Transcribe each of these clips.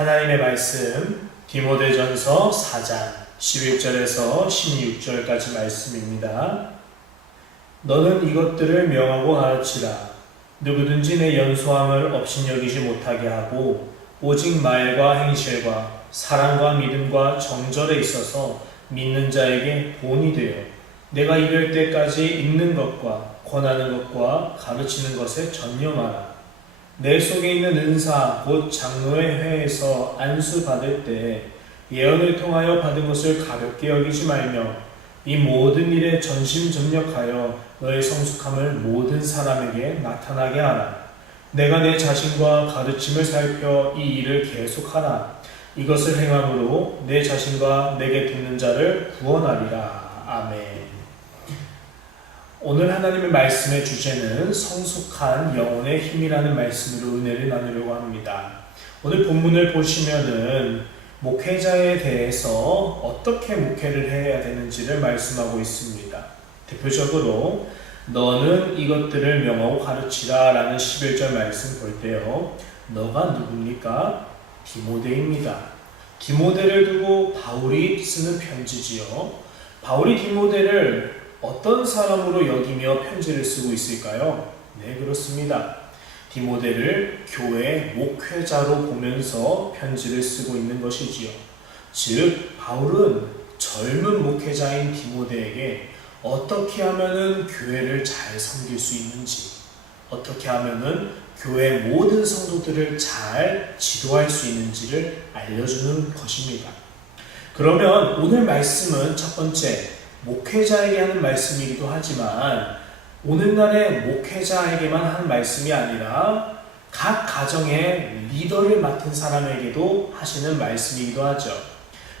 하나님의 말씀 디모데전서 4장 11절에서 16절까지 말씀입니다. 너는 이것들을 명하고 가르치라. 누구든지 내 연소함을 업신여기지 못하게 하고 오직 말과 행실과 사랑과 믿음과 정절에 있어서 믿는 자에게 본이 되어 내가 이럴 때까지 읽는 것과 권하는 것과 가르치는 것에 전념하라. 내 속에 있는 은사 곧 장로의 회에서 안수 받을 때 예언을 통하여 받은 것을 가볍게 여기지 말며 이 모든 일에 전심전력하여 너의 성숙함을 모든 사람에게 나타나게 하라. 내가 내 자신과 가르침을 살펴 이 일을 계속하라. 이것을 행함으로 내 자신과 내게 듣는 자를 구원하리라. 아멘. 오늘 하나님의 말씀의 주제는 성숙한 영혼의 힘이라는 말씀으로 은혜를 나누려고 합니다. 오늘 본문을 보시면은 목회자에 대해서 어떻게 목회를 해야 되는지를 말씀하고 있습니다. 대표적으로 너는 이것들을 명하고 가르치라 라는 11절 말씀 볼 때요. 너가 누굽니까? 디모데입니다. 디모데를 두고 바울이 쓰는 편지지요. 바울이 디모데를 어떤 사람으로 여기며 편지를 쓰고 있을까요? 네, 그렇습니다. 디모데를 교회 목회자로 보면서 편지를 쓰고 있는 것이지요. 즉, 바울은 젊은 목회자인 디모데에게 어떻게 하면은 교회를 잘 섬길 수 있는지, 어떻게 하면은 교회 모든 성도들을 잘 지도할 수 있는지를 알려주는 것입니다. 그러면 오늘 말씀은 첫 번째, 목회자에게 하는 말씀이기도 하지만 오늘날의 목회자에게만 하는 말씀이 아니라 각 가정의 리더를 맡은 사람에게도 하시는 말씀이기도 하죠.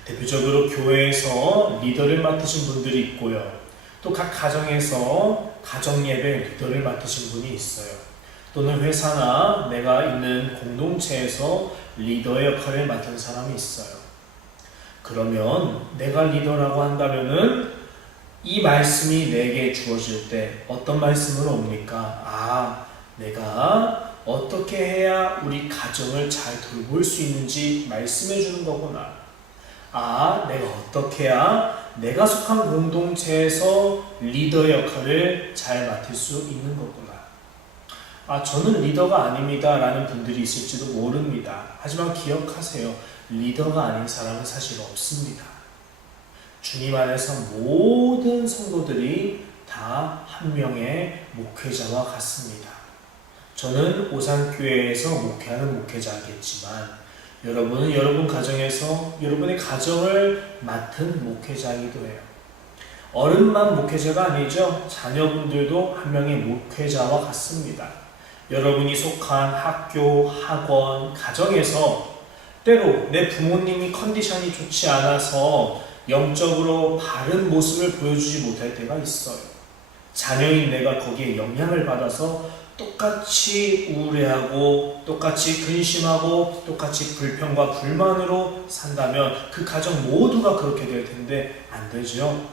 대표적으로 교회에서 리더를 맡으신 분들이 있고요. 또 각 가정에서 가정예배 리더를 맡으신 분이 있어요. 또는 회사나 내가 있는 공동체에서 리더의 역할을 맡은 사람이 있어요. 그러면 내가 리더라고 한다면은 이 말씀이 내게 주어질 때 어떤 말씀으로 옵니까? 내가 어떻게 해야 우리 가정을 잘 돌볼 수 있는지 말씀해 주는 거구나. 내가 어떻게 해야 내가 속한 공동체에서 리더의 역할을 잘 맡을 수 있는 거구나. 저는 리더가 아닙니다 라는 분들이 있을지도 모릅니다. 하지만 기억하세요. 리더가 아닌 사람은 사실 없습니다. 주님 안에서 모든 성도들이 다 한 명의 목회자와 같습니다. 저는 오산교회에서 목회하는 목회자겠지만 여러분은 여러분 가정에서 여러분의 가정을 맡은 목회자이기도 해요. 어른만 목회자가 아니죠. 자녀분들도 한 명의 목회자와 같습니다. 여러분이 속한 학교, 학원, 가정에서 때로 내 부모님이 컨디션이 좋지 않아서 영적으로 바른 모습을 보여주지 못할 때가 있어요. 자녀인 내가 거기에 영향을 받아서 똑같이 우울해하고 똑같이 근심하고 똑같이 불평과 불만으로 산다면 그 가정 모두가 그렇게 될 텐데 안 되죠.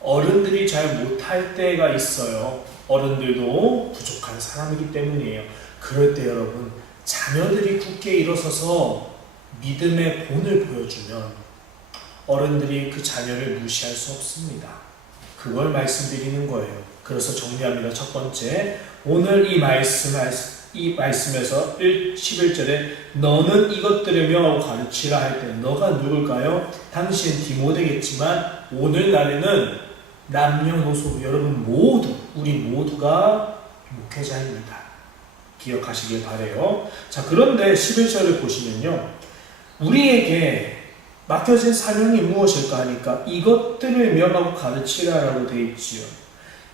어른들이 잘 못할 때가 있어요. 어른들도 부족한 사람이기 때문이에요. 그럴 때 여러분, 자녀들이 굳게 일어서서 믿음의 본을 보여주면 어른들이 그 자녀를 무시할 수 없습니다. 그걸 말씀드리는 거예요. 그래서 정리합니다. 첫 번째, 오늘 이 말씀에서 11절에 너는 이것들을 명하고 가르치라 할 때 너가 누굴까요? 당신 디모데겠지만 오늘날에는 남녀노소 여러분 모두 우리 모두가 목회자입니다. 기억하시길 바라요. 자, 그런데 11절을 보시면요. 우리에게 맡겨진 사명이 무엇일까 하니까 이것들을 명하고 가르치라라고 되어 있지요.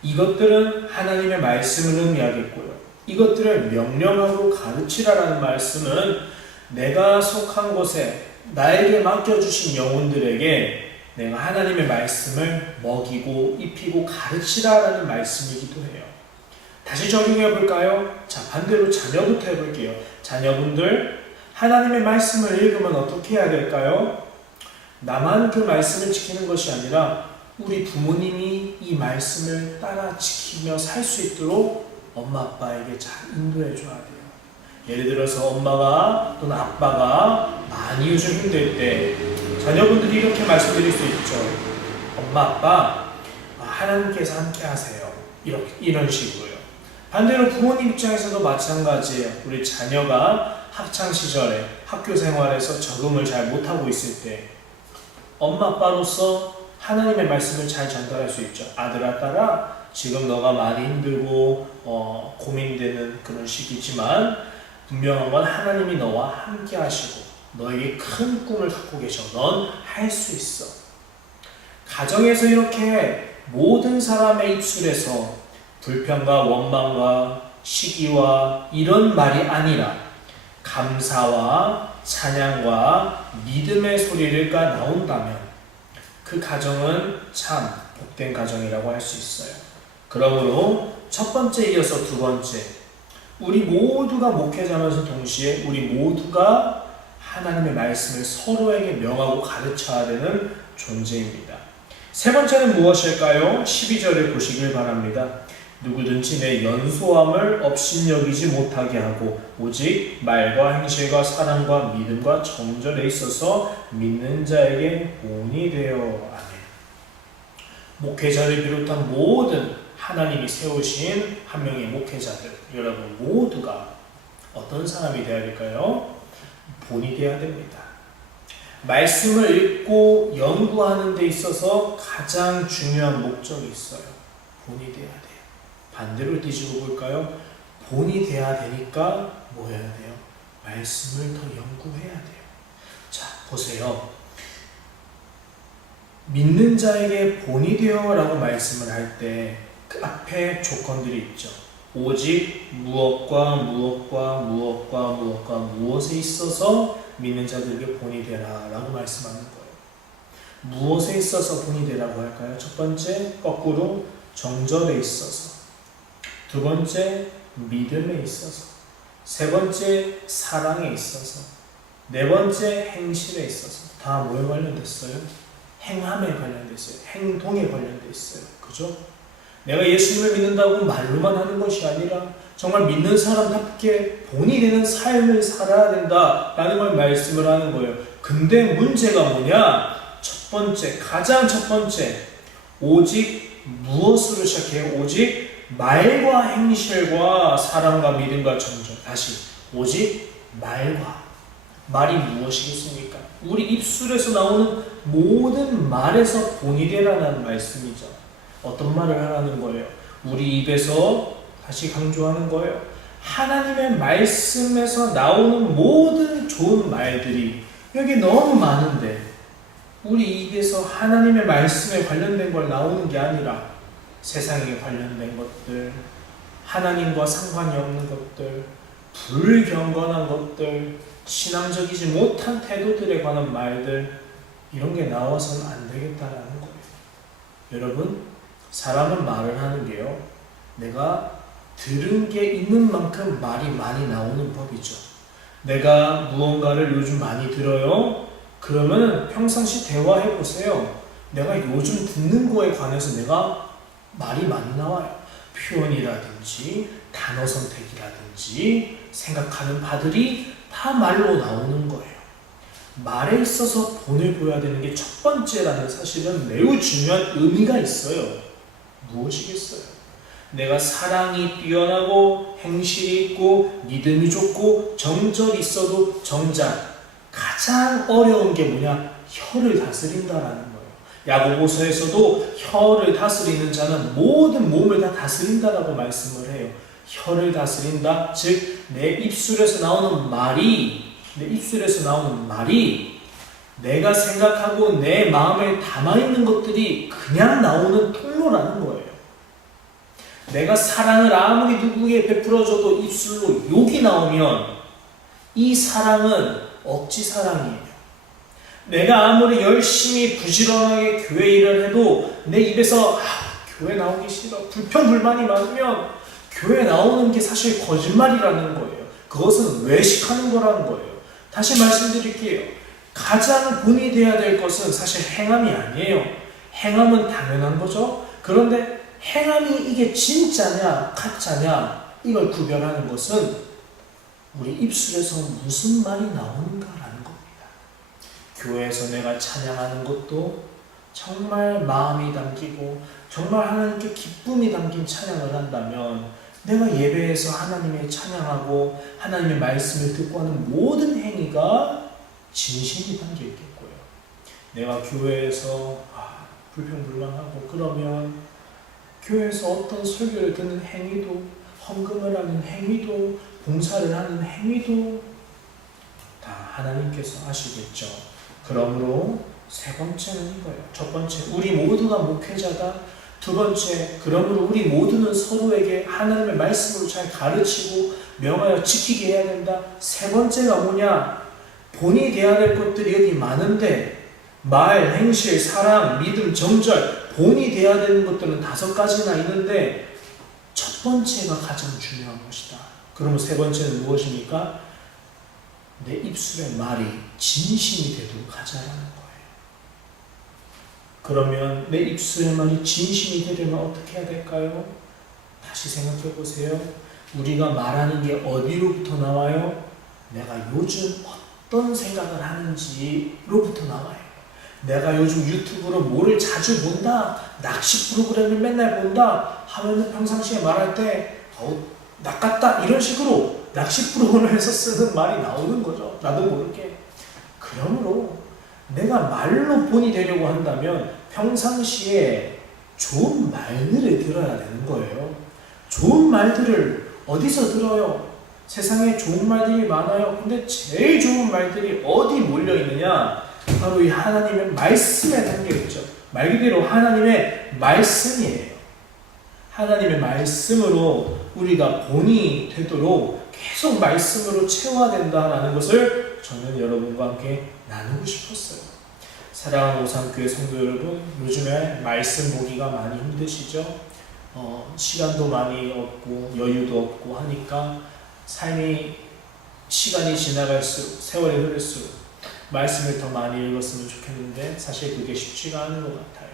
이것들은 하나님의 말씀을 의미하겠고요. 이것들을 명령하고 가르치라라는 말씀은 내가 속한 곳에 나에게 맡겨주신 영혼들에게 내가 하나님의 말씀을 먹이고 입히고 가르치라라는 말씀이기도 해요. 다시 적용해 볼까요? 자, 반대로 자녀부터 해볼게요. 자녀분들, 하나님의 말씀을 읽으면 어떻게 해야 될까요? 나만 그 말씀을 지키는 것이 아니라 우리 부모님이 이 말씀을 따라 지키며 살 수 있도록 엄마 아빠에게 잘 인도해 줘야 돼요. 예를 들어서 엄마가 또는 아빠가 많이 요즘 힘들 때 자녀분들이 이렇게 말씀드릴 수 있죠. 엄마, 아빠, 하나님께서 함께 하세요. 이런 식으로요. 반대로 부모님 입장에서도 마찬가지예요. 우리 자녀가 학창시절에 학교 생활에서 적응을 잘 못하고 있을 때 엄마, 아빠로서 하나님의 말씀을 잘 전달할 수 있죠. 아들아, 딸아, 지금 너가 많이 힘들고 고민되는 그런 시기지만 분명한 건 하나님이 너와 함께 하시고 너에게 큰 꿈을 갖고 계셔. 넌 할 수 있어. 가정에서 이렇게 모든 사람의 입술에서 불평과 원망과 시기와 이런 말이 아니라 감사와 찬양과 믿음의 소리가 나온다면 그 가정은 참 복된 가정이라고 할 수 있어요. 그러므로 첫 번째 이어서 두 번째, 우리 모두가 목회자면서 동시에 우리 모두가 하나님의 말씀을 서로에게 명하고 가르쳐야 되는 존재입니다. 세 번째는 무엇일까요? 12절을 보시길 바랍니다. 누구든지 내 연소함을 업신여기지 못하게 하고 오직 말과 행실과 사랑과 믿음과 정절에 있어서 믿는 자에게 본이 되어. 아멘. 목회자를 비롯한 모든 하나님이 세우신 한 명의 목회자들, 여러분 모두가 어떤 사람이 되어야 될까요? 본이 되어야 됩니다. 말씀을 읽고 연구하는 데 있어서 가장 중요한 목적이 있어요. 본이 되어야 돼요. 반대로 뒤집어 볼까요? 본이 돼야 되니까 뭐 해야 돼요? 말씀을 더 연구해야 돼요. 자, 보세요. 믿는 자에게 본이 되어 라고 말씀을 할 때 그 앞에 조건들이 있죠. 오직 무엇과 무엇과 무엇과 무엇과 무엇에 있어서 믿는 자들에게 본이 되라 라고 말씀하는 거예요. 무엇에 있어서 본이 되라고 할까요? 첫 번째, 거꾸로 정절에 있어서. 두 번째, 믿음에 있어서. 세 번째, 사랑에 있어서. 네 번째, 행실에 있어서. 다 뭐에 관련됐어요? 행함에 관련됐어요. 행동에 관련돼 있어요. 그죠? 내가 예수님을 믿는다고 말로만 하는 것이 아니라 정말 믿는 사람답게 본이 되는 삶을 살아야 된다라는 걸 말씀을 하는 거예요. 근데 문제가 뭐냐? 첫 번째, 가장 첫 번째, 오직 무엇으로 시작해요? 오직 말과 행실과 사랑과 믿음과 정절. 다시, 오직 말이 무엇이겠습니까? 우리 입술에서 나오는 모든 말에서 본이 되라는 말씀이죠. 어떤 말을 하라는 거예요? 우리 입에서, 다시 강조하는 거예요, 하나님의 말씀에서 나오는 모든 좋은 말들이 여기 너무 많은데 우리 입에서 하나님의 말씀에 관련된 걸 나오는 게 아니라 세상에 관련된 것들, 하나님과 상관이 없는 것들, 불경건한 것들, 신앙적이지 못한 태도들에 관한 말들, 이런 게 나와서는 안 되겠다라는 거예요. 여러분, 사람은 말을 하는 게요, 내가 들은 게 있는 만큼 말이 많이 나오는 법이죠. 내가 무언가를 요즘 많이 들어요? 그러면 평상시 대화해 보세요. 내가 요즘 듣는 거에 관해서 내가 말이 많이 나와요. 표현이라든지 단어 선택이라든지 생각하는 바들이 다 말로 나오는 거예요. 말에 있어서 본을 보여야 되는 게 첫 번째라는 사실은 매우 중요한 의미가 있어요. 무엇이겠어요? 내가 사랑이 뛰어나고 행실이 있고 믿음이 좋고 정절이 있어도 정작 가장 어려운 게 뭐냐? 혀를 다스린다라는 거예요. 야고보서에서도 혀를 다스리는 자는 모든 몸을 다 다스린다라고 말씀을 해요. 혀를 다스린다, 즉 내 입술에서 나오는 말이 내가 생각하고 내 마음에 담아있는 것들이 그냥 나오는 통로라는 거예요. 내가 사랑을 아무리 누구에게 베풀어줘도 입술로 욕이 나오면 이 사랑은 억지 사랑이에요. 내가 아무리 열심히 부지런하게 교회 일을 해도 내 입에서 교회 나오기 싫어, 불평불만이 많으면 교회 나오는 게 사실 거짓말이라는 거예요. 그것은 외식하는 거라는 거예요. 다시 말씀드릴게요. 가장 본이 되어야 될 것은 사실 행함이 아니에요. 행함은 당연한 거죠. 그런데 행함이 이게 진짜냐 가짜냐 이걸 구별하는 것은 우리 입술에서 무슨 말이 나오는가라는 겁니다. 교회에서 내가 찬양하는 것도 정말 마음이 담기고 정말 하나님께 기쁨이 담긴 찬양을 한다면 내가 예배에서 하나님의 찬양하고 하나님의 말씀을 듣고 하는 모든 행위가 진심이 담겨 있겠고요. 내가 교회에서 불평불만하고 그러면 교회에서 어떤 설교를 듣는 행위도, 헌금을 하는 행위도, 봉사를 하는 행위도 다 하나님께서 아시겠죠. 그러므로 세 번째는 이거예요. 첫 번째, 우리 모두가 목회자다. 두 번째, 그러므로 우리 모두는 서로에게 하나님의 말씀으로 잘 가르치고 명하여 지키게 해야 된다. 세 번째가 뭐냐? 본이 돼야 될 것들이 여기 많은데 말, 행실, 사랑, 믿음, 정절, 본이 돼야 되는 것들은 5가지나 있는데 첫 번째가 가장 중요한 것이다. 그러면 세 번째는 무엇입니까? 내 입술의 말이 진심이 되도록 하자라는 거예요. 그러면 내 입술의 말이 진심이 되려면 어떻게 해야 될까요? 다시 생각해 보세요. 우리가 말하는 게 어디로부터 나와요? 내가 요즘 어떤 생각을 하는지로부터 나와요. 내가 요즘 유튜브로 뭐를 자주 본다, 낚시 프로그램을 맨날 본다 하면은 평상시에 말할 때 낚았다 이런 식으로 낚시 프로그램에서 쓰는 말이 나오는 거죠. 나도 모르게. 그러므로 내가 말로 본이 되려고 한다면 평상시에 좋은 말들을 들어야 되는 거예요. 좋은 말들을 어디서 들어요? 세상에 좋은 말들이 많아요. 근데 제일 좋은 말들이 어디 몰려 있느냐? 바로 이 하나님의 말씀에 담겨 있죠. 말 그대로 하나님의 말씀이에요. 하나님의 말씀으로 우리가 본이 되도록 계속 말씀으로 채워야 된다라는 것을 저는 여러분과 함께 나누고 싶었어요. 사랑하는 오산교회 성도 여러분, 요즘에 말씀 보기가 많이 힘드시죠? 시간도 많이 없고 여유도 없고 하니까 삶이 시간이 지나갈수록 세월이 흐를수록 말씀을 더 많이 읽었으면 좋겠는데 사실 그게 쉽지가 않은 것 같아요.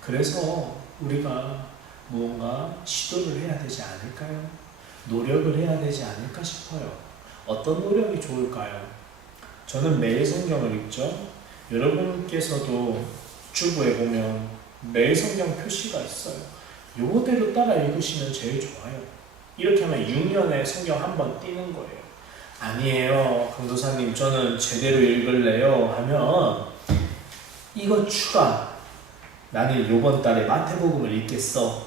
그래서 우리가 무언가 시도를 해야 되지 않을까요? 노력을 해야 되지 않을까 싶어요. 어떤 노력이 좋을까요? 저는 매일 성경을 읽죠. 여러분께서도 주부에 보면 매일 성경 표시가 있어요. 요거대로 따라 읽으시면 제일 좋아요. 이렇게 하면 6년에 성경 한 번 띄는 거예요. 아니에요, 강도사님 저는 제대로 읽을래요 하면 이거 추가, 나는 요번 달에 마태복음을 읽겠어,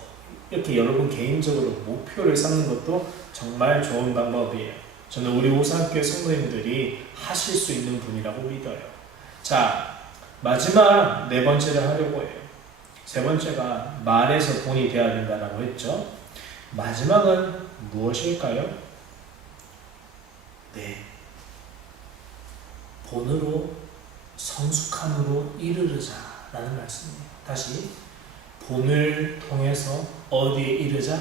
이렇게 여러분 개인적으로 목표를 쌓는 것도 정말 좋은 방법이에요. 저는 우리 오산교회 성도님들이 하실 수 있는 분이라고 믿어요. 자, 마지막 네 번째를 하려고 해요. 세 번째가 말에서 본이 되어야 된다고 했죠. 마지막은 무엇일까요? 네, 본으로 성숙함으로 이르르자라는 말씀이에요. 다시, 본을 통해서 어디에 이르자?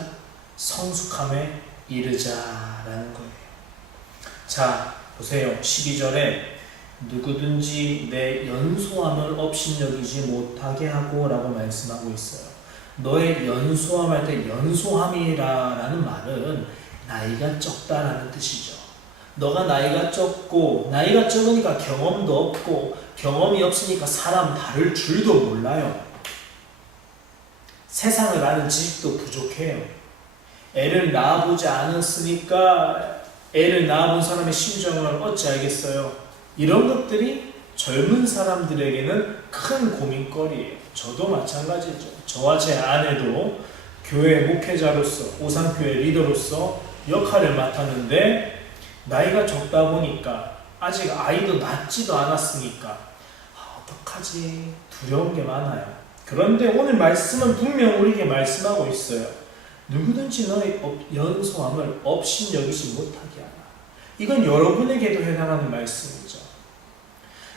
성숙함에 이르자라는 거예요. 자, 보세요. 12절에 누구든지 내 연소함을 업신여기지 못하게 하고 라고 말씀하고 있어요. 너의 연소함 할 때 연소함이라는 말은 나이가 적다라는 뜻이죠. 너가 나이가 적고, 나이가 적으니까 경험도 없고, 경험이 없으니까 사람 다룰 줄도 몰라요. 세상을 아는 지식도 부족해요. 애를 낳아보지 않았으니까 애를 낳아본 사람의 심정을 어찌 알겠어요. 이런 것들이 젊은 사람들에게는 큰 고민거리예요. 저도 마찬가지죠. 저와 제 아내도 교회 목회자로서, 오산교회 리더로서 역할을 맡았는데 나이가 적다 보니까 아직 아이도 낳지도 않았으니까 어떡하지? 두려운 게 많아요. 그런데 오늘 말씀은 분명 우리에게 말씀하고 있어요. 누구든지 너의 연소함을 업신여기지 못하게 하라. 이건 여러분에게도 해당하는 말씀이죠.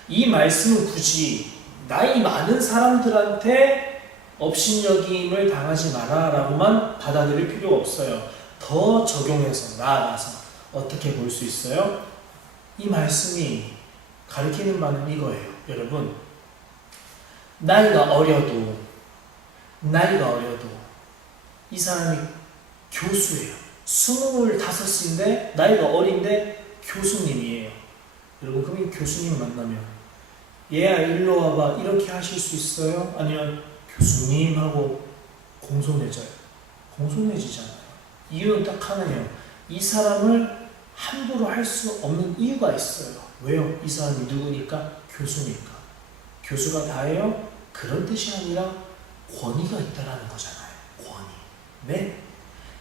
이 말씀은 굳이 나이 많은 사람들한테 업신여김을 당하지 마라 라고만 받아들일 필요가 없어요. 더 적용해서 나아가서 어떻게 볼 수 있어요? 이 말씀이 가르치는 바는 이거예요. 여러분, 나이가 어려도 이 사람이 교수예요. 25인데 나이가 어린데 교수님이에요. 여러분 그럼 교수님 만나면 얘야 일로 와봐 이렇게 하실 수 있어요? 아니면 교수님 하고 공손해져요? 공손해지잖아요. 이유는 딱 하나예요. 이 사람을 함부로 할 수 없는 이유가 있어요. 왜요? 이 사람이 누구니까? 교수니까. 교수가 다예요? 그런 뜻이 아니라 권위가 있다라는 거잖아요. 권위. 네?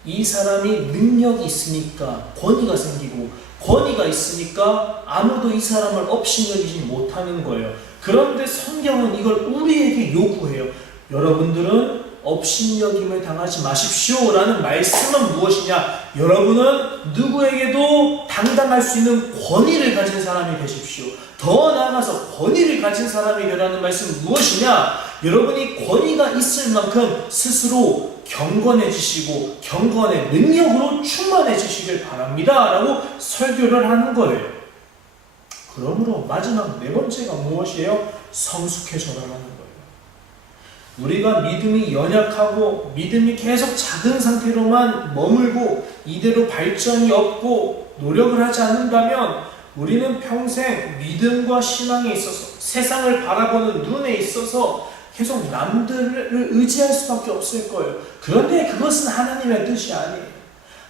이 사람이 능력이 있으니까 권위가 생기고 권위가 있으니까 아무도 이 사람을 업신여기지 못하는 거예요. 그런데 성경은 이걸 우리에게 요구해요. 여러분들은 업신여김을 당하지 마십시오 라는 말씀은 무엇이냐? 여러분은 누구에게도 당당할 수 있는 권위를 가진 사람이 되십시오. 더 나아가서 권위를 가진 사람이 되라는 말씀은 무엇이냐? 여러분이 권위가 있을 만큼 스스로 경건해지시고 경건의 능력으로 충만해지시길 바랍니다 라고 설교를 하는 거예요. 그러므로 마지막 네 번째가 무엇이에요? 성숙해져라는 거예요. 우리가 믿음이 연약하고 믿음이 계속 작은 상태로만 머물고 이대로 발전이 없고 노력을 하지 않는다면 우리는 평생 믿음과 신앙에 있어서 세상을 바라보는 눈에 있어서 계속 남들을 의지할 수밖에 없을 거예요. 그런데 그것은 하나님의 뜻이 아니에요.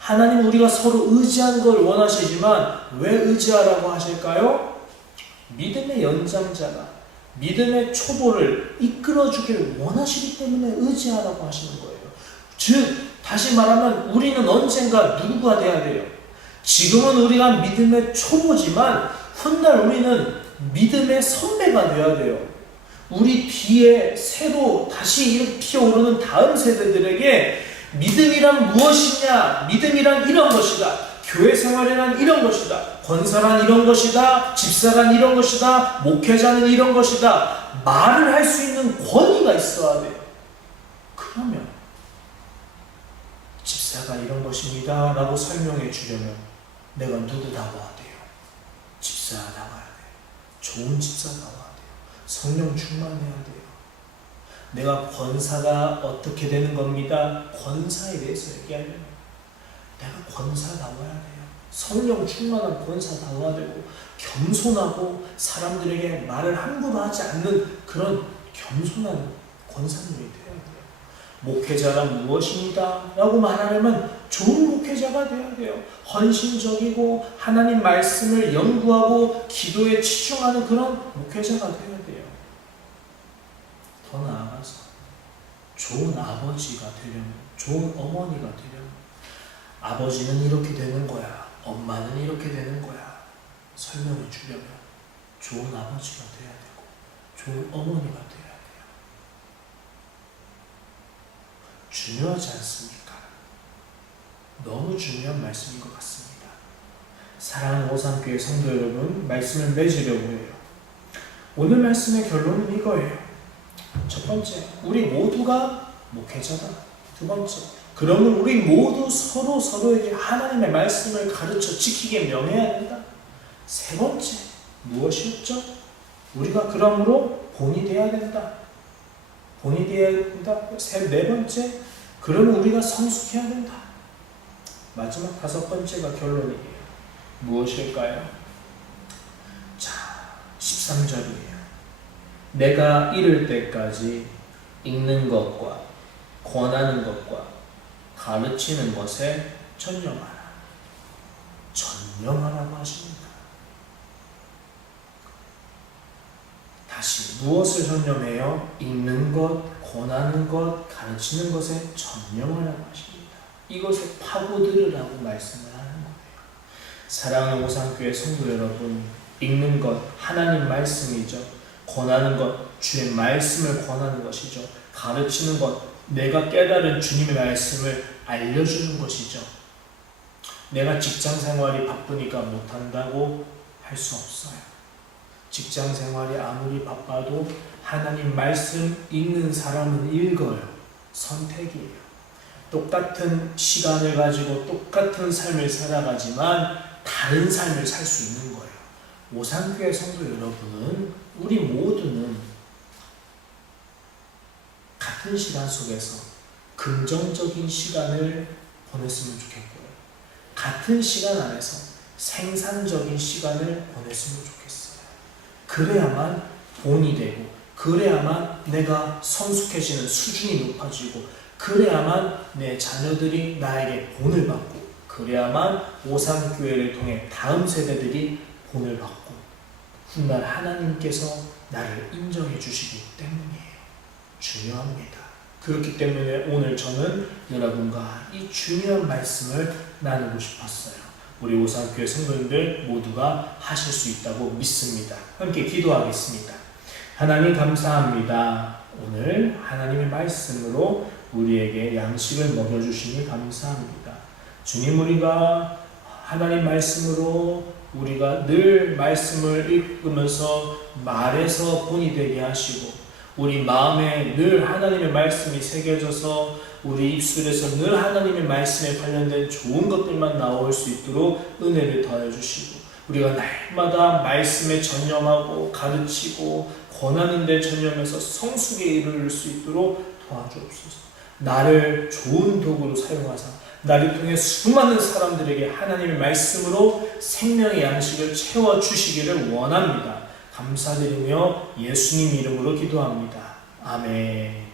하나님 우리가 서로 의지하는 걸 원하시지만 왜 의지하라고 하실까요? 믿음의 연장자가 믿음의 초보를 이끌어주기를 원하시기 때문에 의지하라고 하시는 거예요. 즉 다시 말하면 우리는 언젠가 누구가 돼야 돼요? 지금은 우리가 믿음의 초보지만 훗날 우리는 믿음의 선배가 되어야 돼요. 우리 뒤에 새로 다시 피어오르는 다음 세대들에게 믿음이란 무엇이냐? 믿음이란 이런 것이다. 교회 생활이란 이런 것이다. 권사란 이런 것이다. 집사란 이런 것이다. 목회자는 이런 것이다. 말을 할 수 있는 권위가 있어야 돼요. 그러면 집사가 이런 것입니다 라고 설명해 주려면 내가 누구다워야 돼요? 집사다워야 돼요. 좋은 집사다워야 돼요. 성령 충만해야 돼요. 내가 권사가 어떻게 되는 겁니다. 권사에 대해서 얘기하려면 내가 권사다워야 돼요. 성령 충만한 권사다워야 되고 겸손하고 사람들에게 말을 함부로 하지 않는 그런 겸손한 권사님이 되어야 돼요. 목회자란 무엇입니다 라고 말하려면 좋은 목회자가 되어야 돼요. 헌신적이고 하나님 말씀을 연구하고 기도에 치중하는 그런 목회자가 되어야 돼요. 더 나아가서 좋은 아버지가 되려면, 좋은 어머니가 되려면 아버지는 이렇게 되는 거야, 엄마는 이렇게 되는 거야 설명해 주려면 좋은 아버지가 돼야 되고 좋은 어머니가 돼야 돼요. 중요하지 않습니까? 너무 중요한 말씀인 것 같습니다. 사랑하는 오산교회 성도 여러분, 말씀을 맺으려고 해요. 오늘 말씀의 결론은 이거예요. 첫 번째, 우리 모두가 목회자다. 두 번째, 그러면 우리 모두 서로에게 하나님의 말씀을 가르쳐 지키게 명해야 된다. 세 번째, 무엇이었죠? 우리가 그러므로 본이 되어야 된다. 본이 되어야 된다. 네 번째, 그러면 우리가 성숙해야 된다. 마지막 다섯 번째가 결론이에요. 무엇일까요? 자, 13절이에요. 내가 이를 때까지 읽는 것과 권하는 것과 가르치는 것에 전념하라. 전념하라고 하십니다. 다시 무엇을 전념해요? 읽는 것, 권하는 것, 가르치는 것에 전념하라고 하십니다. 이것을 파고들으라고 말씀을 하는 거예요. 사랑하는 오산교회 성도 여러분, 읽는 것, 하나님 말씀이죠. 권하는 것, 주의 말씀을 권하는 것이죠. 가르치는 것, 내가 깨달은 주님의 말씀을 알려주는 것이죠. 내가 직장 생활이 바쁘니까 못한다고 할 수 없어요. 직장 생활이 아무리 바빠도 하나님 말씀 읽는 사람은 읽어요. 선택이에요. 똑같은 시간을 가지고 똑같은 삶을 살아가지만 다른 삶을 살 수 있는 거예요. 오산교회 성도 여러분은, 우리 모두는 같은 시간 속에서 긍정적인 시간을 보냈으면 좋겠고요. 같은 시간 안에서 생산적인 시간을 보냈으면 좋겠어요. 그래야만 본이 되고, 그래야만 내가 성숙해지는 수준이 높아지고, 그래야만 내 자녀들이 나에게 본을 받고, 그래야만 오산교회를 통해 다음 세대들이 본을 받고, 훗날 하나님께서 나를 인정해 주시기 때문이에요. 중요합니다. 그렇기 때문에 오늘 저는 여러분과 이 중요한 말씀을 나누고 싶었어요. 우리 오산교회 성도님들 모두가 하실 수 있다고 믿습니다. 함께 기도하겠습니다. 하나님 감사합니다. 오늘 하나님의 말씀으로 우리에게 양식을 먹여주시니 감사합니다. 주님, 우리가 하나님 말씀으로 우리가 늘 말씀을 읽으면서 말에서 본이 되게 하시고, 우리 마음에 늘 하나님의 말씀이 새겨져서 우리 입술에서 늘 하나님의 말씀에 관련된 좋은 것들만 나올 수 있도록 은혜를 더해 주시고, 우리가 날마다 말씀에 전념하고 가르치고 권하는 데 전념해서 성숙에 이르를 수 있도록 도와주옵소서. 나를 좋은 도구로 사용하사 나를 통해 수많은 사람들에게 하나님의 말씀으로 생명의 양식을 채워주시기를 원합니다. 감사드리며 예수님 이름으로 기도합니다. 아멘.